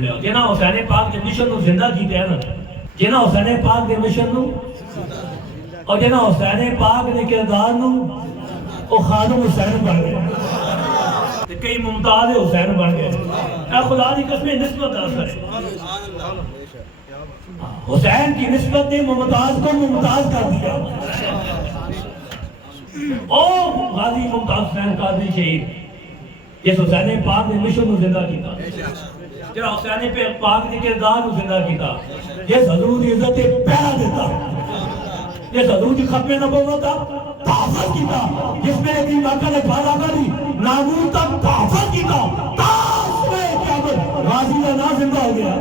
جنہاں حسین پاک کے مشن نو زندہ کیتے ہیں نا، جنہاں حسین پاک کے مشن نو اور جنہاں حسین پاک کے کردار نو وہ خادم حسین بن گئے، کئی ممتاز حسین بن گئے۔ اے خدا دی قسم نسبت اثر ہے، حسین کی نسبت نے ممتاز کو ممتاز کر دیا۔ او غازی ممتاز حسین قادری شہید جس حسین پاک نے مشن نو زندہ کیتا، جس حسین پاک نے کردار نو زندہ کیتا، جس حضور دی عزت پیرا دیتا، جس حضور دی ختم نبوت دا تحفظ کیتا، جس میں نبی مکہ نے پالا کری ناموس دا تحفظ کیتا، تاس میں قیامت غازی کا نام زندہ ہو گیا۔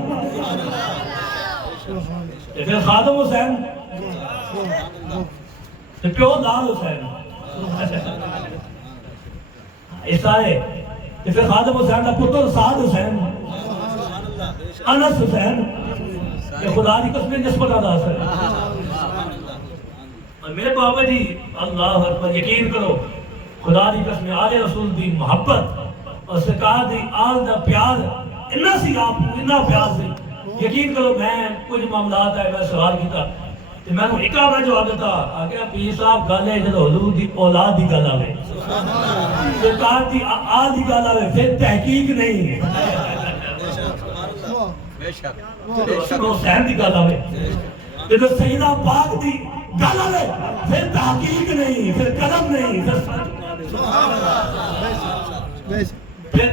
پھر خادم حسین پیو لال حسین ایسائے، پھر خادم حسین کا پتر سعد حسین، انس حسین، یہ خدا دی قسم نسبت ادا ہے۔ اور میرے بابا جی اللہ اکبر، یقین کرو خدا دی قسم آل رسول دی محبت اور سرکار دی آل دا پیار اتنا سی، آپ کو اتنا پیار سی، یقین کرو میں کچھ معاملات ہے میں سوال کیتا تو میں نے ایک آبا جواب دیتا آگیا پیر صاحب گل ہے جب حضور دی اولاد دی گل آوے، سرکار دی آل دی گل آوے، پھر تحقیق نہیں، حسین دی گل آوے، جب سیدہ پاک دی گل آوے، پھر تحقیق نہیں، پھر قلم نہیں، پھر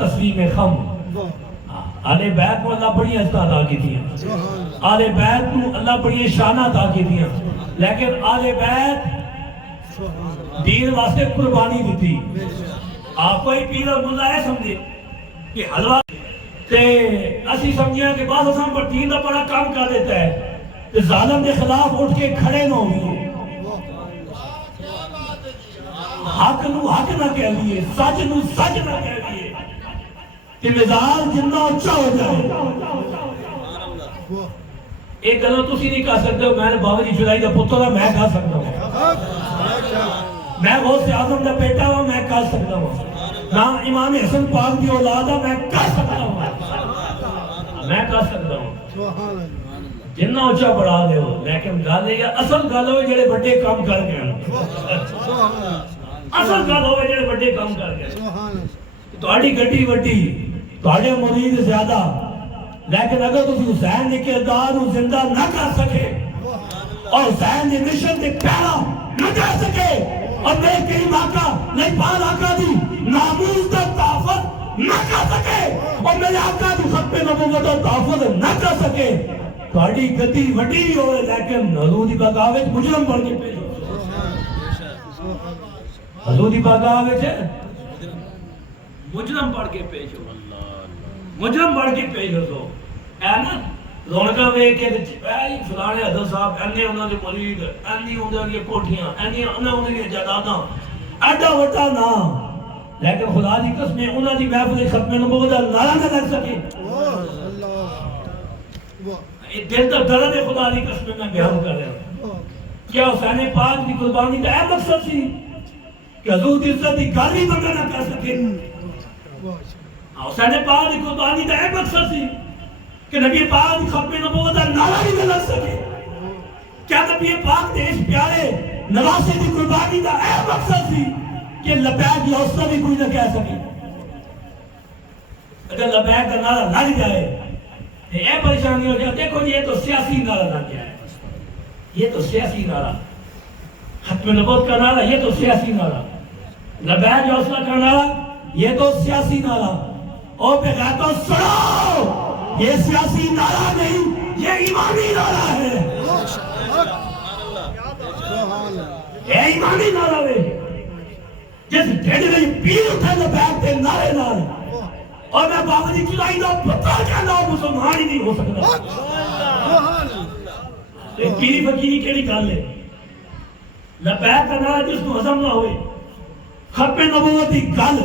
تسلیم خم۔ آل بیت کو اللہ بڑی عزت عطا کی تھی، آل بیت کو اللہ بڑی شان عطا کی تھی، لیکن آل بیت دین واسطے قربانی دی تھی۔ آپ کوئی پیر اور ملا ہے سمجھے کہ حلوہ تے اسی سمجھیں کہ بعض اساں پر دین دا بڑا کام کر دیتا ہے کہ ظالم کے خلاف اٹھ کے کھڑے نہ ہوئے، حق نو حق نہ کہہ لیے، سچ نو سچ نہ کہہ لیے کہ مزاج جنہ اچھا ہو جائے۔ ایک گلوں تسی نہیں کہہ سکتے ہو میں نے بابا جی جلائی دا پتر ہے میں کہہ سکتا ہوں، میں غوث اعظم دا بیٹا ہوں میں کہہ سکتا ہوں، نہ امام حسن پاک دی اولاد ہے میں کہہ سکتا ہوں، میں کہہ سکتا ہوں جنہ اچھا بڑھا دے ہو، لیکن گل ہے اصل گل ہوئے جڑے بڑے کام کر گئے، اصل گل ہوئے جڑے بڑے کام کر گئے۔ تہاڈی گڈی وڈی، تہاڈے مرید زیادہ، لیکن اگر تسی حسین کے کردار نو زندہ نہ کر سکے اور حسین کے مشن تے پیرا نہ دے سکے اور میرے کریم آقا نہیں پال آقا دی ناموس دا تحفظ نہ کر سکے اور میرے آقا دی ختم نبوت دا تحفظ نہ کر سکے، تہاڈی گڈی وڈی ہوئے لیکن حضور دی بغاوت مجرم بن کے پیش ہو، حضور دی بغاوت مجرم پڑھ کے پیش ہو، مجرم پڑھ کے پیش ہو۔ اے نا رونقاں ویکھ کے اے فلانے حضرت صاحب اینے انہاں دے مرید، اینی انہاں دی کوٹھیاں، اینی انہاں دی جائیداداں، ایڈا وڈا نام، لیکن خدا دی قسم انہاں دی محفل ختم نبوت دا نعرہ نہ لگ سکے۔ دل تک درد ہے خدا دی قسم میں بیان کر رہا ہوں۔ کیا حسین پاک دی قربانی دا اے مقصد سی کہ حضور دی عزت دی گل ہی بندہ نہ کر سکے؟ حسین پاک دی قربانی دا اے مقصد سی کہ نبی پاک دی ختم نبوت دا نعرہ بھی نہ لگ سکے؟ کیا نبی پاک دے اس پیارے نواسے دی قربانی دا اے مقصد سی کہ لبیک یوسف بھی کوئی نہ کہہ سکے؟ اگر لبیک کا نعرہ لگ جائے یہ پریشانی ہو جائے، دیکھو یہ تو سیاسی نعرہ لگ گیا ہے، یہ تو سیاسی نعرہ، ختم نبوت کا نعرہ یہ تو سیاسی نعرہ، لبیک یوسف کا نعرہ یہ تو سیاسی نعرہ، اور بغیرتوں سنو یہ سیاسی نعرہ نہیں یہ ایمانی نعرہ ہے، یہ ایمانی نعرہ ہے جس ڈھیڑ میں پیر اٹھے لبیک تے نعرے نعرے، اور میں بابا جی چلائی دا پتہ کہنا مسلمان ہی نہیں ہو سکتا۔ ایک پیری فقیری کیڑی گل ہے، لبیک کا نعرہ جس کو ہضم نہ ہوئے، ختم نبوت کی گل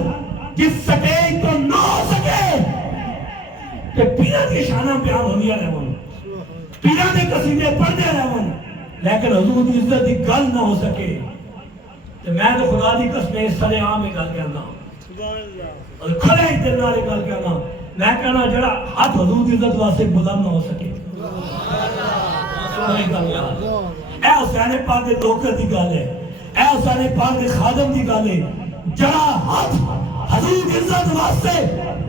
جس سٹیج تو نہ ہو سکے کہ پیرہ کی شانہ بیان ہو دیا رہے، پیرہ نے قصیدے پڑھ دے رہے، لیکن حضور کی عزت کی گل نہ ہو سکے، تو میں تو خدا دی قسم اس سرے عام میں گل کرنا اور کھڑے دل نال گل کرنا، میں کہنا جڑا ہاتھ حضور کی عزت واسطے بلند نہ ہو سکے اے حسین پاک کے توقع دی گل ہے، اے حسین پاک کے خادم دی گل ہے، جڑا ہاتھ حضور کی عزت واسطے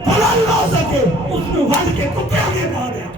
بلند نہ ہو سکے اس کو وڈ کے کتے آگے پا دیا